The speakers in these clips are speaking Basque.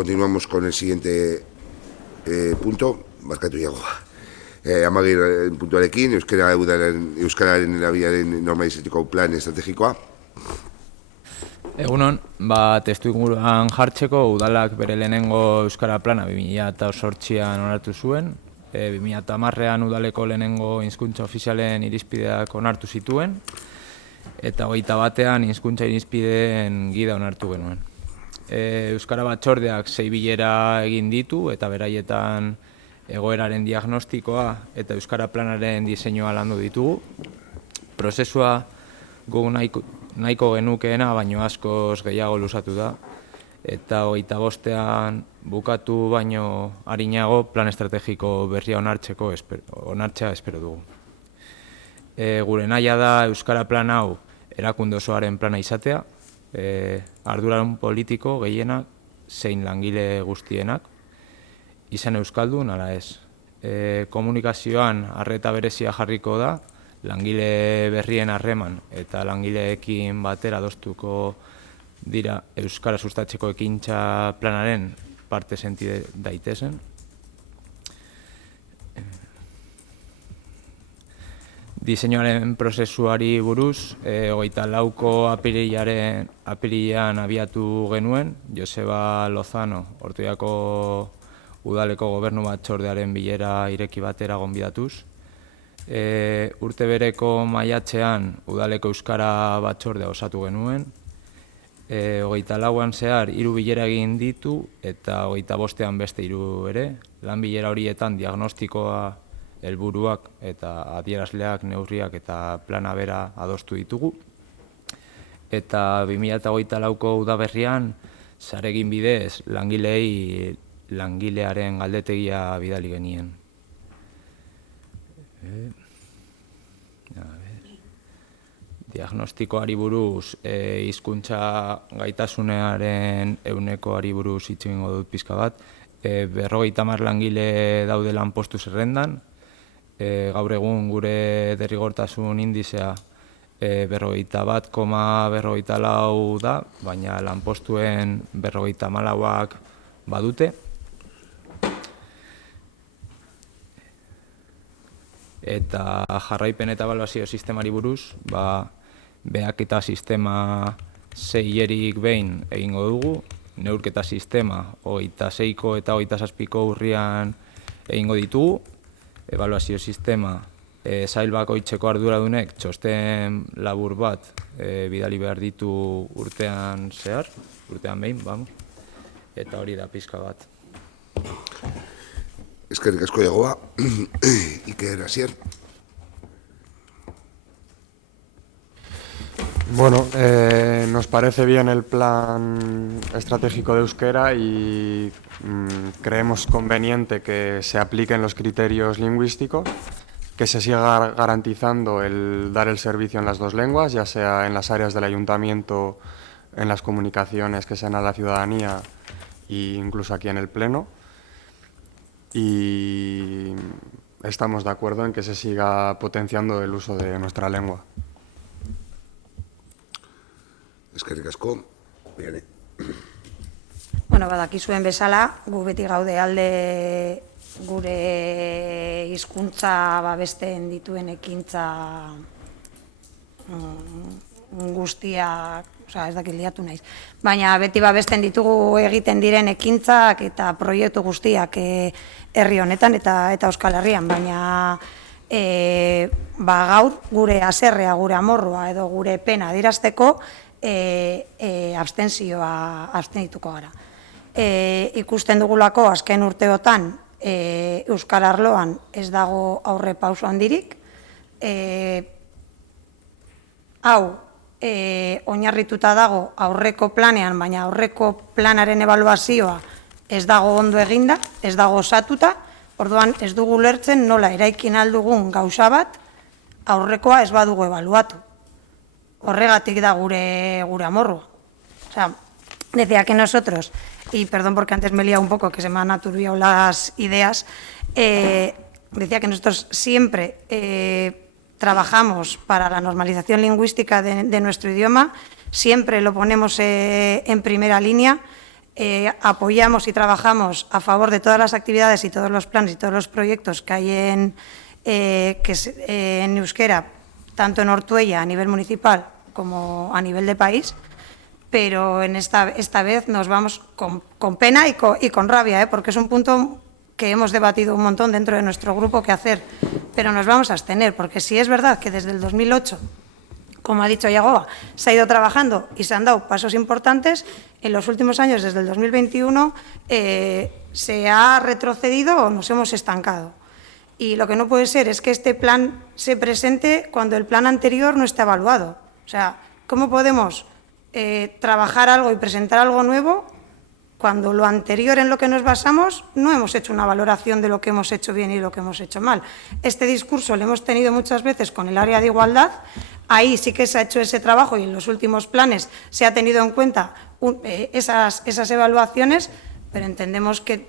continuamos con el siguiente punto. Markatu iago. Amagir puntuarekin, Euskararen erabilaren normalizatzeko plan estrategikoa. Egunon, testuinguruan jartzeko udalak bere lehenengo Euskara plana 2008an onartu zuen. 2010an udaleko lehenengo hizkuntza ofizialen irizpideak onartu zituen. Eta 21ean hizkuntza irizpideen gida onartu genuen. Euskara batzordeak 6 bilera egin ditu eta beraietan egoeraren diagnostikoa eta Euskara planaren diseinua landu ditugu. Prozesua gu nahiko genukeena, baino askoz gehiago luzatu da. Eta 25ean bukatu baino arinago plan estrategiko berria onartzea espero dugu. Gure nahia da Euskara plan hau erakunde osoaren plana izatea, arduradun politiko gehienak zein langile guztienak, izan euskaldun ala ez. Komunikazioan arreta berezia jarriko da, langile berrien harreman eta langileekin batera adostuko dira Euskara sustatzeko ekintza planaren parte senti daitezen. Diseinuaren prozesuari buruz, 24ko apirilean abiatu genuen, Joseba Lozano, Ortuellako udaleko gobernu batzordearen bilera ireki batera gonbidatuz. Urte bereko maiatzean udaleko Euskara batzordea osatu genuen. 24an zehar 3 bilera egin ditu eta 25ean beste 3 ere. Lan bilera horietan diagnostikoa, helburuak eta adierazleak, neurriak eta plana bera adostu ditugu. Eta 2024ko udaberrian saregin bidez langilearen galdetegia bidali genien. Diagnostikoari buruz, hizkuntza gaitasunearen ehunekoari buruz hitz egingo dut pixka bat. 50 langile daude lanpostu zerrendan. Gaur egun gure derrigortasun indizea 41,44 da, baina lanpostuen 54ak badute. Eta jarraipen eta ebaluazio sistemari buruz, behaketa sistema 6erik behin egingo dugu, neurketa sistema 26ko eta 27ko urrian egingo ditugu, ebaluazio sistema sail bakoitzeko arduradunek txosten labur bat bidali behar ditu urtean behin, eta hori da pixka bat. Eskerrik asko Iagoa, Iker Asier. Bueno, nos parece bien el plan estratégico de euskera y creemos conveniente que se apliquen los criterios lingüísticos, que se siga garantizando el dar el servicio en las 2 lenguas, ya sea en las áreas del ayuntamiento, en las comunicaciones que sean a la ciudadanía e incluso aquí en el Pleno. Y estamos de acuerdo en que se siga potenciando el uso de nuestra lengua. Eskerrik asko, Biane. Bueno, badakizuen bezala, gu beti gaude alde gure hizkuntza babesten dituen ekintza guztiak, ez dakit liatu naiz, baina beti babesten ditugu egiten diren ekintzak eta proiektu guztiak herri honetan eta Euskal Herrian, baina gaur gure haserrea, gure amorrua edo gure pena adierazteko abstenituko gara. Ikusten dugulako azken urteotan Euskal arloan ez dago aurre pauso handirik, hau oinarrituta dago aurreko planean, baina aurreko planaren ebaluazioa ez dago ondo eginda, ez dago osatuta, orduan ez dugu lertzen nola eraikin aldugun gauza bat aurrekoa ez badugu ebaluatu. Horregatik da gure amorrua. O sea, decía que nosotros, y perdón porque antes me he liado un poco, que se me han aturbiado las ideas, decía que nosotros siempre trabajamos para la normalización lingüística de nuestro idioma, siempre lo ponemos en primera línea, apoyamos y trabajamos a favor de todas las actividades y todos los planes y todos los proyectos que hay en euskera, tanto en Ortuella a nivel municipal como a nivel de país, pero esta vez nos vamos con pena y con rabia, porque es un punto que hemos debatido un montón dentro de nuestro grupo qué hacer, pero nos vamos a abstener, porque si es verdad que desde el 2008, como ha dicho Yagoba, se ha ido trabajando y se han dado pasos importantes, en los últimos años, desde el 2021, se ha retrocedido o nos hemos estancado. Y lo que no puede ser es que este plan se presente cuando el plan anterior no está evaluado. O sea, ¿cómo podemos trabajar algo y presentar algo nuevo cuando lo anterior en lo que nos basamos no hemos hecho una valoración de lo que hemos hecho bien y lo que hemos hecho mal? Este discurso lo hemos tenido muchas veces con el área de igualdad. Ahí sí que se ha hecho ese trabajo y en los últimos planes se ha tenido en cuenta esas evaluaciones, pero entendemos que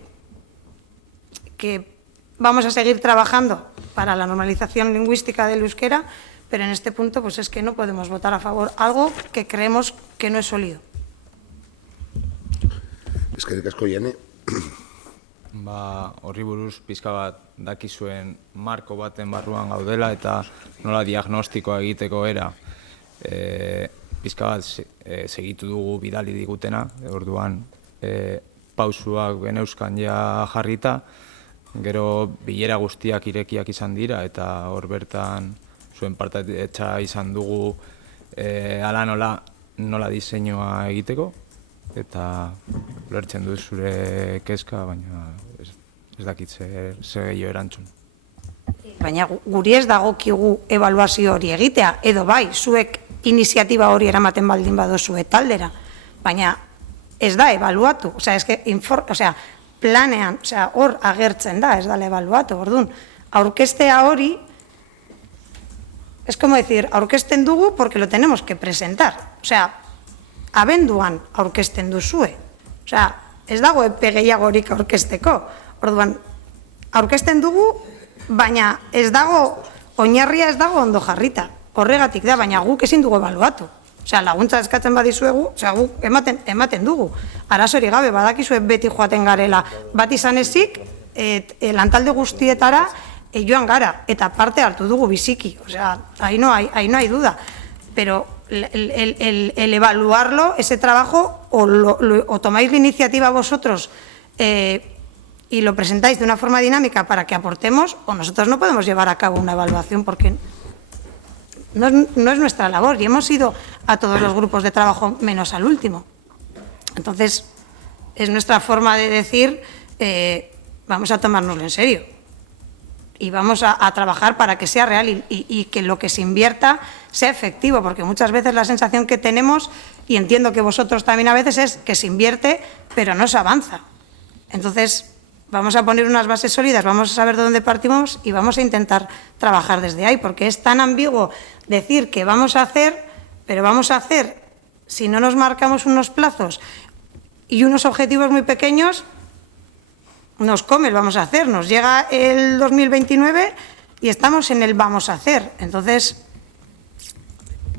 vamos a seguir trabajando para la normalización lingüística del euskera, pero en este punto pues es que no podemos votar a favor algo que creemos que no es sólido. Eskerrik asko, Jane. Horri buruz pizka bat dakizuen marko baten barruan gaudela eta nola diagnostikoa egiteko era. Pizka bat segitu dugu bidali digutena, orduan pausuak geneuzkan ja jarrita, gero bilera guztiak irekiak izan dira eta hor bertan zuen partaidetza izan dugu hala nola diseinua egiteko, eta ulertzen dut zure kezka, baina ez dakit zer gehiago erantzun. Baina guri ez dagokigu ebaluazio hori egitea, edo bai, zuek iniziatiba hori eramaten baldin badozue taldera, baina ez da ebaluatu, planean, hor agertzen da, ez dala ebaluatu, orduan, aurkestea hori, es como decir, aurkesten dugu porque lo tenemos que presentar, abenduan aurkesten duzue, ez dago epe gehiagorik aurkesteko, orduan, aurkesten dugu, baina ez dago, oinarria ez dago ondo jarrita, horregatik da, baina guk ezin dugu ebaluatu. Laguntza eskatzen badizuegu, guk ematen dugu. Arazori gabe, badakizue beti joaten garela. Bat izan ezik, lantalde guztietara joan gara, eta parte hartu dugu biziki. Ahí no hay duda. Pero el evaluarlo, ese trabajo, o tomáis la iniciativa vosotros y lo presentáis de una forma dinámica para que aportemos, o nosotros no podemos llevar a cabo una evaluación porque no es nuestra labor y hemos ido a todos los grupos de trabajo menos al último. Entonces, es nuestra forma de decir, vamos a tomárnoslo en serio y vamos a trabajar para que sea real y que lo que se invierta sea efectivo, porque muchas veces la sensación que tenemos, y entiendo que vosotros también a veces, es que se invierte pero no se avanza. Entonces, vamos a poner unas bases sólidas, vamos a saber de dónde partimos y vamos a intentar trabajar desde ahí, porque es tan ambiguo decir que vamos a hacer, pero vamos a hacer, si no nos marcamos unos plazos y unos objetivos muy pequeños, nos come el vamos a hacer, nos llega el 2029 y estamos en el vamos a hacer. Entonces,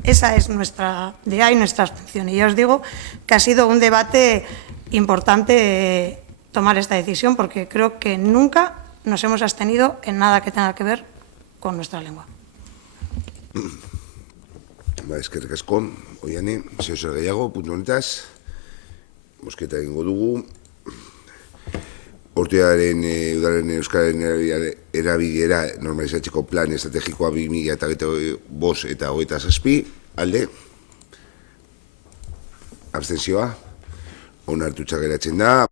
esa es nuestra idea y nuestra función. Y ya os digo que ha sido un debate importante tomar esta decisión, porque creo que nunca nos hemos abstenido en nada que tenga que ver con nuestra lengua. Eskerrik asko, Oiane, zeo gehiago, puntu honetaz, mosketa egingo dugu. Ortuellaren udaren euskararen erabilera normalizatzeko plan estrategikoa 2025 eta 27, alde, abstentzioa, onartuta geratzen da.